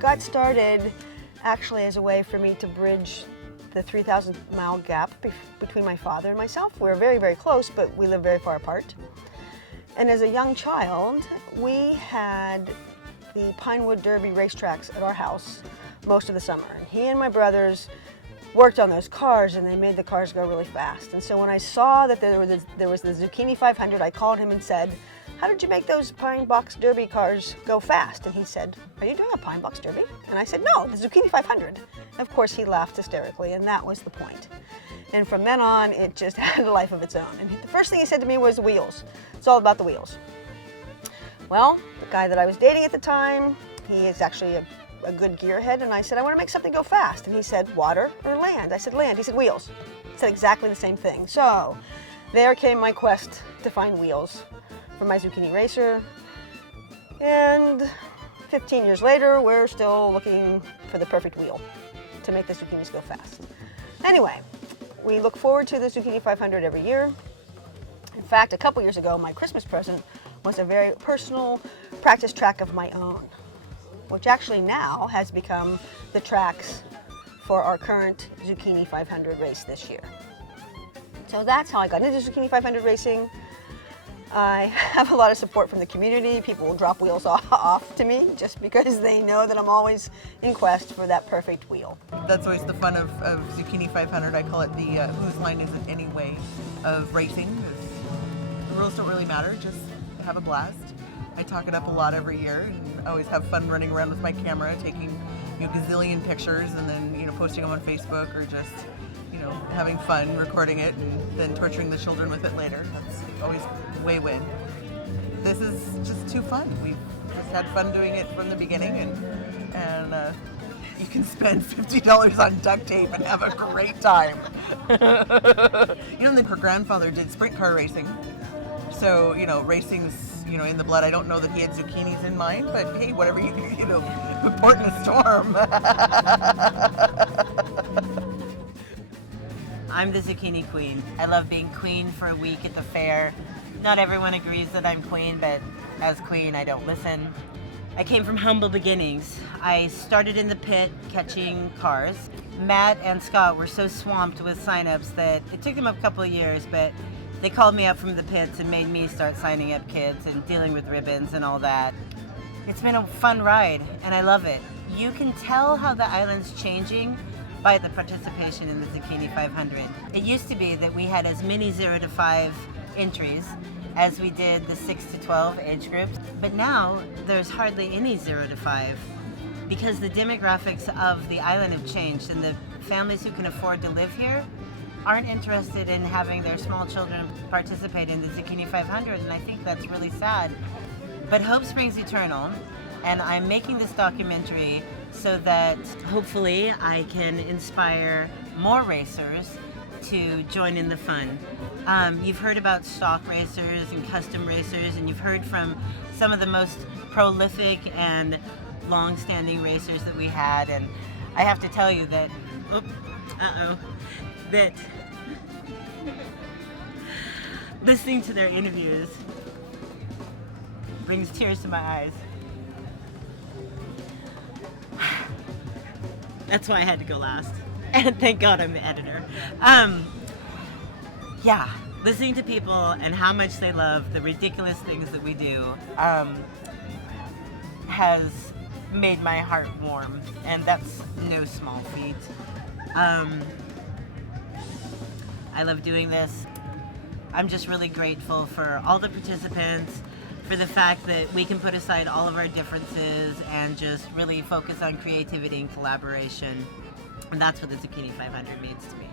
Got started actually as a way for me to bridge the 3,000-mile gap between my father and myself. We were very, very close, but we lived very far apart. And as a young child, we had the Pinewood Derby racetracks at our house most of the summer. And he and my brothers worked on those cars, and they made the cars go really fast. And so when I saw that there was the Zucchini 500, I called him and said, "How did you make those Pine Box Derby cars go fast?" And he said, "Are you doing a Pine Box Derby?" And I said, "No, the Zucchini 500. And of course, he laughed hysterically, and that was the point. And from then on, it just had a life of its own. And the first thing he said to me was wheels. It's all about the wheels. Well, the guy that I was dating at the time, he is actually a good gearhead, and I said, "I want to make something go fast." And he said, "Water or land?" I said, "Land." He said, "Wheels." He said exactly the same thing. So there came my quest to find wheels for my Zucchini racer. And 15 years later, we're still looking for the perfect wheel to make the zucchinis go fast. Anyway, we look forward to the Zucchini 500 every year. In fact, a couple years ago, my Christmas present was a very personal practice track of my own, which actually now has become the tracks for our current Zucchini 500 race this year. So that's how I got into Zucchini 500 racing. I have a lot of support from the community. People will drop wheels off to me just because they know that I'm always in quest for that perfect wheel. That's always the fun of Zucchini 500. I call it the whose line is it anyway of racing. The rules don't really matter, just have a blast. I talk it up a lot every year, and I always have fun running around with my camera, taking gazillion pictures and then posting them on Facebook, or just having fun recording it and then torturing the children with it later. That's always way win. This is just too fun. We've just had fun doing it from the beginning, and you can spend $50 on duct tape and have a great time. Her grandfather did sprint car racing, so racing's in the blood. I don't know that he had zucchinis in mind, but hey, whatever you port in a storm. I'm the zucchini queen. I love being queen for a week at the fair. Not everyone agrees that I'm queen, but as queen, I don't listen. I came from humble beginnings. I started in the pit catching cars. Matt and Scott were so swamped with signups that it took them a couple of years, but they called me up from the pits and made me start signing up kids and dealing with ribbons and all that. It's been a fun ride, and I love it. You can tell how the island's changing by the participation in the Zucchini 500. It used to be that we had as many 0 to 5 entries as we did the 6 to 12 age groups, but now there's hardly any 0 to 5 because the demographics of the island have changed, and the families who can afford to live here aren't interested in having their small children participate in the Zucchini 500, and I think that's really sad. But hope springs eternal, and I'm making this documentary so that hopefully I can inspire more racers to join in the fun. You've heard about stock racers and custom racers, and you've heard from some of the most prolific and long-standing racers that we had, and I have to tell you that, that listening to their interviews brings tears to my eyes. That's why I had to go last. And thank God I'm the editor. Listening to people and how much they love the ridiculous things that we do has made my heart warm, and that's no small feat. I love doing this. I'm just really grateful for all the participants, for the fact that we can put aside all of our differences and just really focus on creativity and collaboration. And that's what the Zucchini 500 means to me.